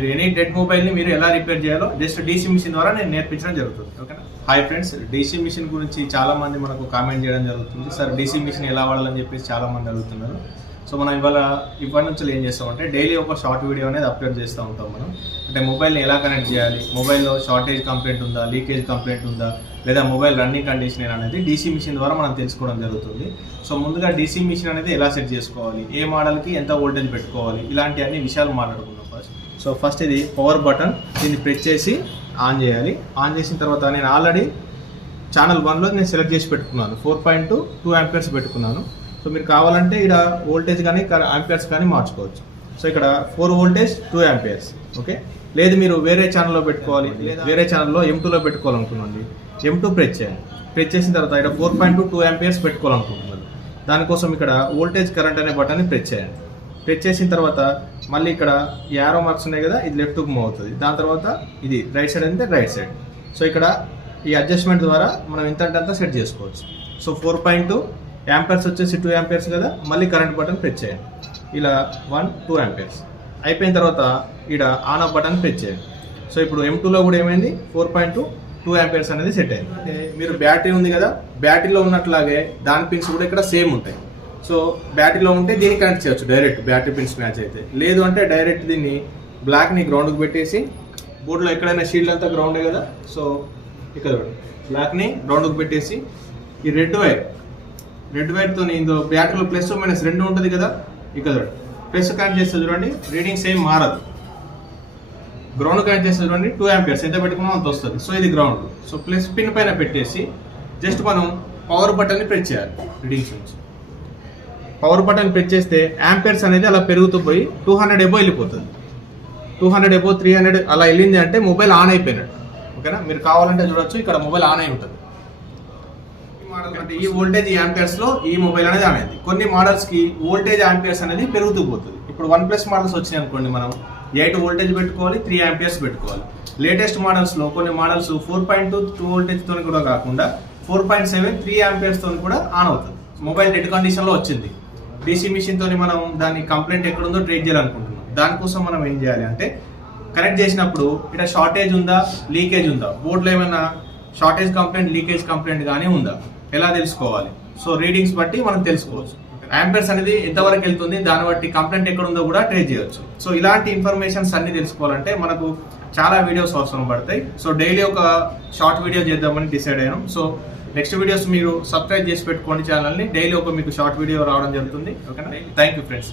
మీరు any dead మొబైల్ని మీరు ఎలా రిపేర్ చేయాలో జస్ట్ డీసీ మిషన్ ద్వారా నేను నేర్పించడం జరుగుతుంది. ఓకేనా. హాయ్ ఫ్రెండ్స్, డీసీ మిషన్ గురించి చాలా మంది మనకు కామెంట్ చేయడం జరుగుతుంది. సార్ డీసీ మిషన్ ఎలా వాడాలని చెప్పేసి చాలా మంది అడుగుతున్నారు. సో మనం ఇవాళ నుంచి ఏం చేస్తామంటే డైలీ ఒక షార్ట్ వీడియో అనేది అప్లోడ్ చేస్తూ ఉంటాం. మనం అంటే మొబైల్ని ఎలా కనెక్ట్ చేయాలి, మొబైల్లో షార్టేజ్ కంప్లైంట్ ఉందా, లీకేజ్ కంప్లైంట్ ఉందా, లేదా మొబైల్ రన్నింగ్ కండిషన్ అనేది డీసీ మిషన్ ద్వారా మనం తెలుసుకోవడం జరుగుతుంది. సో ముందుగా డీసీ మిషన్ అనేది ఎలా సెట్ చేసుకోవాలి, ఏ మోడల్కి ఎంత వోల్టేజ్ పెట్టుకోవాలి, ఇలాంటి అన్ని విషయాలు మాట్లాడుకుందాం ఫస్ట్. సో ఫస్ట్ ఇది పవర్ బటన్, దీన్ని ప్రెస్ చేసి ఆన్ చేయాలి. ఆన్ చేసిన తర్వాత నేను ఆల్రెడీ ఛానల్ 1లో నేను సెలెక్ట్ చేసి పెట్టుకున్నాను, 4.2 ఆంపియర్స్ పెట్టుకున్నాను. సో మీరు కావాలంటే ఇక్కడ వోల్టేజ్ కానీ ఆంపియర్స్ కానీ మార్చుకోవచ్చు. సో ఇక్కడ 4 వోల్టేజ్ 2 ఆంపియర్స్. ఓకే. లేదు మీరు వేరే ఛానల్లో పెట్టుకోవాలి, లేదా వేరే ఛానల్లో M2లో పెట్టుకోవాలనుకున్నాండి, M2 ప్రెస్ చేయండి. ప్రెస్ చేసిన తర్వాత ఇక్కడ 4.2 ఆంపియర్స్ పెట్టుకోవాలనుకుంటున్నారు. దానికోసం ఇక్కడ వోల్టేజ్ కరెంట్ అనే బటన్ని ప్రెస్ చేయండి. ప్రెస్ చేసిన తర్వాత మళ్ళీ ఇక్కడ యారో మార్క్స్ ఉన్నాయి కదా, ఇది లెఫ్ట్కి మూవ్ అవుతుంది. దాని తర్వాత ఇది రైట్ సైడ్ అంటే రైట్ సైడ్. సో ఇక్కడ ఈ అడ్జస్ట్మెంట్ ద్వారా మనం ఇంత సెట్ చేసుకోవచ్చు. సో 4.2 ఆంపియర్స్ వచ్చేసి 2 ఆంపియర్స్ కదా, మళ్ళీ కరెంట్ బటన్ ప్రెస్ చేయండి. ఇలా 1-2 ఆంపియర్స్ అయిపోయిన తర్వాత ఇక్కడ ఆన్ ఆఫ్ బటన్ ప్రెస్ చేయండి. సో ఇప్పుడు M2లో కూడా ఏమైంది, 4.2 ఆంపియర్స్ అనేది సెట్ అయింది. అంటే మీరు బ్యాటరీ ఉంది కదా, బ్యాటరీలో ఉన్నట్లాగే దాని పిన్స్ కూడా ఇక్కడ సేమ్ ఉంటాయి. సో బ్యాటరీలో ఉంటే దీన్ని కనెక్ట్ చేయొచ్చు డైరెక్ట్, బ్యాటరీ పిన్స్ మ్యాచ్ అయితే. లేదు అంటే డైరెక్ట్ దీన్ని బ్లాక్ని గ్రౌండ్కి పెట్టేసి, బోర్డులో ఎక్కడైనా షీల్డ్ అంతా గ్రౌండే కదా, సో ఇక్కడ బ్లాక్ని గ్రౌండ్కి పెట్టేసి ఈ రెడ్ వైర్తో ఇందులో బ్యాటరీలో ప్లస్ మైనస్ 2 ఉంటుంది కదా, ఇక్కడ ప్లస్ కనెక్ట్ చేస్తే చూడండి రీడింగ్ సేమ్ మారదు. గ్రౌండ్ కనెక్ట్ చేస్తే చూడండి 2 ఆంపియర్స్ ఎంత పెట్టుకున్నాం అంత వస్తుంది. సో ఇది గ్రౌండ్. సో ప్లస్ పిన్ పైన పెట్టేసి జస్ట్ మనం పవర్ బటన్ని ప్రెస్ చేయాలి. రీడింగ్స్ నుంచి పవర్ బటన్ ప్రెస్ చేస్తే ఆంపియర్స్ అనేది అలా పెరుగుతూ పోయి 200 ఎబో వెళ్ళిపోతుంది. 200 ఎబో 300 అలా వెళ్ళింది అంటే మొబైల్ ఆన్ అయిపోయినట్టు. ఓకేనా. మీరు కావాలంటే చూడొచ్చు, ఇక్కడ మొబైల్ ఆన్ అయి ఉంటుంది. అంటే ఈ వోల్టేజ్ ఈ ఆంపియర్స్ లో ఈ మొబైల్ అనేది ఆన్ అయింది. కొన్ని మోడల్స్ కి వోల్టేజ్ ఆంపియర్స్ అనేది పెరుగుతూ పోతుంది. ఇప్పుడు 1+ మోడల్స్ వచ్చినాయి అనుకోండి, మనం 8 వోల్టేజ్ పెట్టుకోవాలి, 3 ఆంపియర్స్ పెట్టుకోవాలి. లేటెస్ట్ మోడల్స్ లో కొన్ని మోడల్స్ 4.2 వోల్టేజ్ తో కూడా కాకుండా 4.7 3 ఆంపియర్స్ తో కూడా ఆన్ అవుతుంది. మొబైల్ డెడ్ కండిషన్ లో వచ్చింది. డీసీ మిషన్ తోని మనం దాని కంప్లైంట్ ఎక్కడుందో ట్రేస్ చేయాలనుకుంటున్నాం. దానికోసం మనం ఏం చేయాలి అంటే కనెక్ట్ చేసినప్పుడు ఇక్కడ షార్టేజ్ ఉందా, లీకేజ్ ఉందా, బోర్డులో ఏమైనా షార్టేజ్ కంప్లైంట్, లీకేజ్ కంప్లైంట్ కానీ ఉందా, ఎలా తెలుసుకోవాలి. సో రీడింగ్స్ బట్టి మనం తెలుసుకోవచ్చు. ఆంపియర్స్ అనేది ఎంతవరకు వెళ్తుంది, దాన్ని బట్టి కంప్లైంట్ ఎక్కడ ఉందో కూడా ట్రేస్ చేయొచ్చు. సో ఇలాంటి ఇన్ఫర్మేషన్స్ అన్ని తెలుసుకోవాలంటే మనకు చాలా వీడియోస్ అవసరం పడతాయి. సో డైలీ ఒక షార్ట్ వీడియో చేద్దామని డిసైడ్ అయ్యాను. సో నెక్స్ట్ వీడియోస్ మీరు సబ్స్క్రైబ్ చేసి పెట్టుకోండి ఛానల్ని. డైలీ ఒక మీకు షార్ట్ వీడియో రావడం జరుగుతుంది. ఓకేనా. Thank you friends.